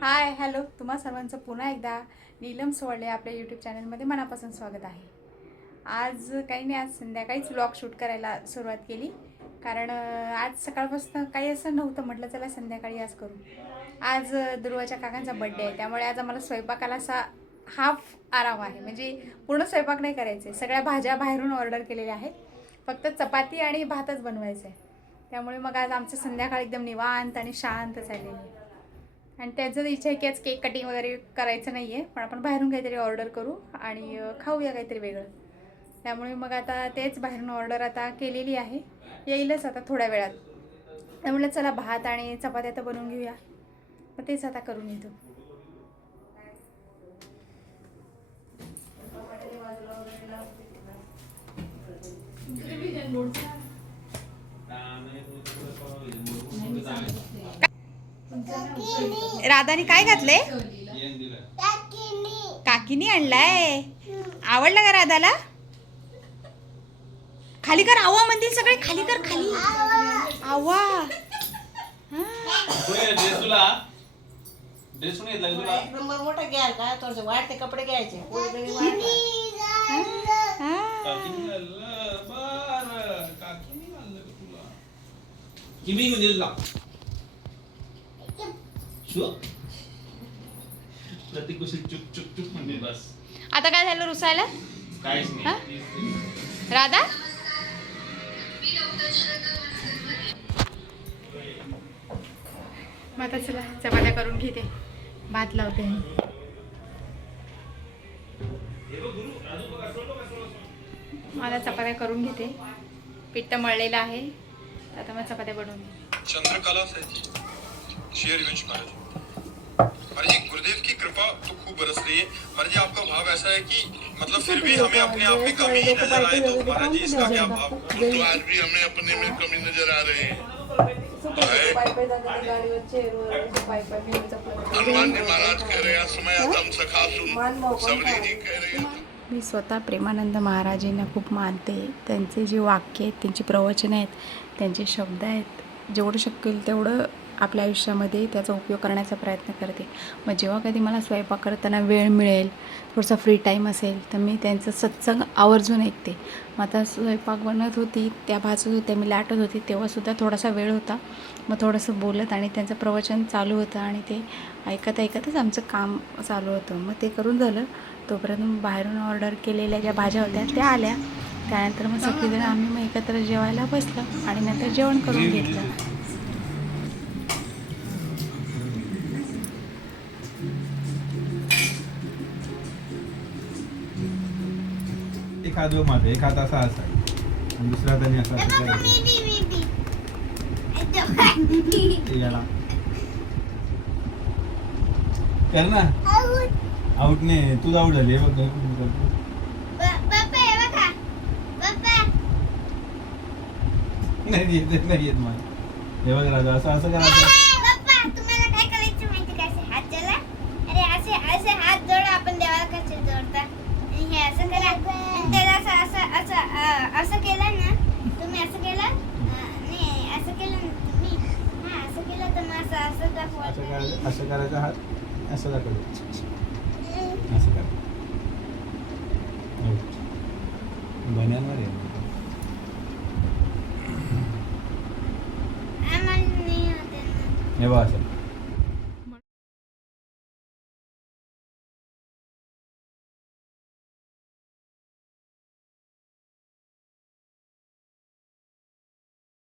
Hi hello, तुम्हा सर्वांचं पुन्हा एकदा नीलम सोवळे आपल्या यूट्यूब चॅनलमध्ये मनापासून स्वागत आहे. आज काही नाही, आज संध्याकाळीच व्लॉग शूट करायला सुरुवात केली. कारण आज सकाळपासून काही असं नव्हतं, म्हटलं चला संध्याकाळी आज करू. आज दुर्वाच्या काकांचा बड्डे आहे, त्यामुळे आज आम्हाला स्वयंपाकाला असा हाफ आराम आहे. म्हणजे पूर्ण स्वयंपाक नाही करायचे, सगळ्या भाज्या बाहेरून ऑर्डर केलेल्या आहेत. फक्त चपाती आणि भातच बनवायचं आहे. त्यामुळे मग आज आमचं संध्याकाळ एकदम निवांत आणि शांत चाललेली आहे. आणि त्याचं इच्छा आहे की आज केक कटिंग वगैरे करायचं नाही आहे, पण आपण बाहेरून काहीतरी ऑर्डर करू आणि खाऊया काहीतरी वेगळं. त्यामुळे मग आता तेच बाहेरून ऑर्डर आता केलेली आहे, येईलच आता थोड्या वेळात. त्यामुळे चला भात आणि चपात्या तर बनवून घेऊया, मग तेच आता करून येतो. राधाने काय घातले? काकीनी आणलाय. आवडलं का राधाला? खाली कर, आवा म्हणतील सगळे, खाली कर, खाली आवा. मोठा घ्याल का थोडसे वाढते कपडे घ्यायचे. चुप चुप चुप म्हणजे बस. आता काय झालं रुसायला? काहीच नाही. राधा मग आता चला चपात्या करून घेते, भात लावते. मला चपात्या करून घेते, पीठ मळलेलं आहे. आता मग चपात्या बनवून घे. चंद्रकला शेरगंज महाराज महाराज जी, गुरुदेव की कृपा तो खूब बरस रही है महाराज जी. आपका भाव ऐसा है कि मतलब फिर भी हमें अपने आप में कमी ही नजर आए, तो महाराज जी इसका क्या भाव? तो आज भी हमें अपने में कमी नजर आ रहे हैं. हनुमान जी महाराज कह रहे हैं समय दम सखा सुन, सबरी जी कह रहे हैं. मी स्वतः प्रेमानंद महाराजांना खूप मानते. त्यांचे जे वाक्य आहेत, त्यांची प्रवचनं आहेत, त्यांचे शब्द आहेत, जेवढं शक्य होईल तेवढं आपल्या आयुष्यामध्ये त्याचा उपयोग करण्याचा प्रयत्न करते. मग जेव्हा कधी मला स्वयंपाक करताना वेळ मिळेल, थोडासा फ्री टाईम असेल, तर मी त्यांचं सत्संग आवर्जून ऐकते. मग आता स्वयंपाक बनत होती, त्या भाजत होत्या, मी लाटत होती, तेव्हासुद्धा थोडासा वेळ होता. मग थोडंसं बोलत आणि त्यांचं प्रवचन चालू होतं आणि ते ऐकत ऐकतच आमचं काम चालू होतं. मग ते करून झालं, तोपर्यंत बाहेरून ऑर्डर केलेल्या ज्या भाज्या होत्या त्या आल्या. त्यानंतर मग सगळीजण आम्ही मग एकत्र जेवायला बसलो आणि नंतर जेवण करून घेतलं. एक हात माझा, एक हात असा असा आणि दुसरा हाताने असा कर ना. आउट नाही, तू आउट झाली. बघ नाही येत, नाही येत मला. हे बघ राजा, असं असं करायचं. असं केलं ना तुम्ही, असं केलं नाही, असं केलं ना तुम्ही, हा असं केलं तर मग असं दाखवायचं. असं करायचं, हात असं दाखवायचं, असं करायचं. बन्यांवर आहे. आम्हाला नाही होते ना. हे बघ असं